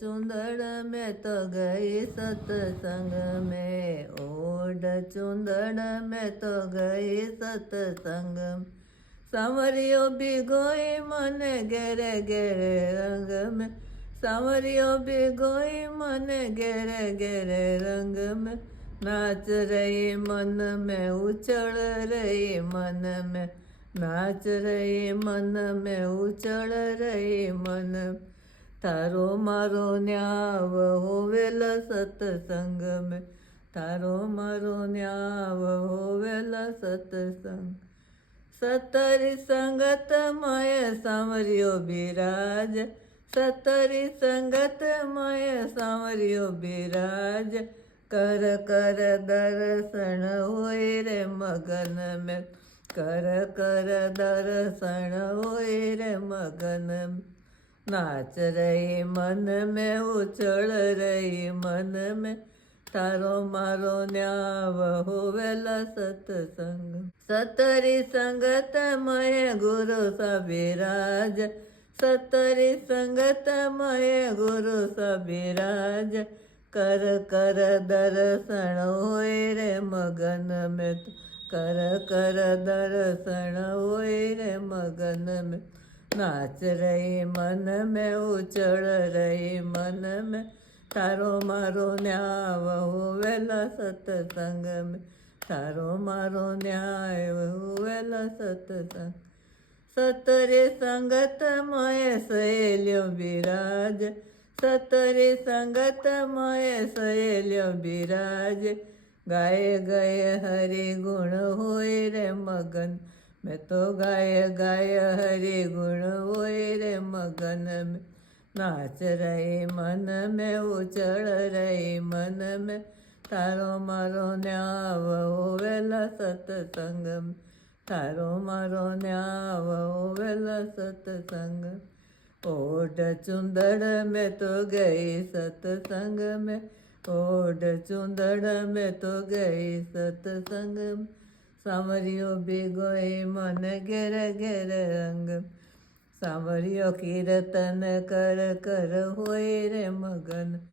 चुंदड़ में तो गई सत्संग में, ओढ़ चुंदड़ में तो गई सत्संग में। सांवरियो भिगोई मन घेरे घेरे रंग में, सांवरियो भिगोई मन घेरे घेरे रंग में। नाच रही मन में उछल रही मन में, नाच रही मन में उछल रही मन। तारो मारो न्याव होवेल सत्संग में, तारो मारो न्याव होवेल सत्संग। सतरी संगत मय सांवरियो बिराज, सतरी संगत मय सांवरियो बिराज। कर कर दर्शन होय रे मगन में, कर कर दर्शन होय रे मगन में। नाच रही मन में उछल रही मन में, तारो मारो न्याव होवेला सत्संग। सतरी संगत मय गुरु सबिराज, सतरी संगत मय गुरु सबिराज। कर कर दर्शन होय रे मगन में, कर कर दर्शन होय रे मगन में। नाच रही मन में उछल रही मन में, तारो मारो न्याव होवेला सत्संग में, तारो मारो न्याय होवेला सत्संग। सतरे संगत मय सहेल्यो बिराज, सतरे संगत मय सहेल्यो बिराज। गाय गए हरि गुण होय रे मगन, मैं तो गाय गाय हरि गुण होय रे मगन में। नाच रही मन में उछल रही मन में, तारो मारो न्याव होवेला सत्संग में, तारो मारो न्याव होवेला सत्संग। ओढ़ चुंदड़ में तो गई सत्संग में, ओढ़ चुंदड़ में तो गई सत्संग में। सांवरियो भिगोई मन घेरे घेरे रंग, सांवरियो कीर्तन कर कर होय रे मगन।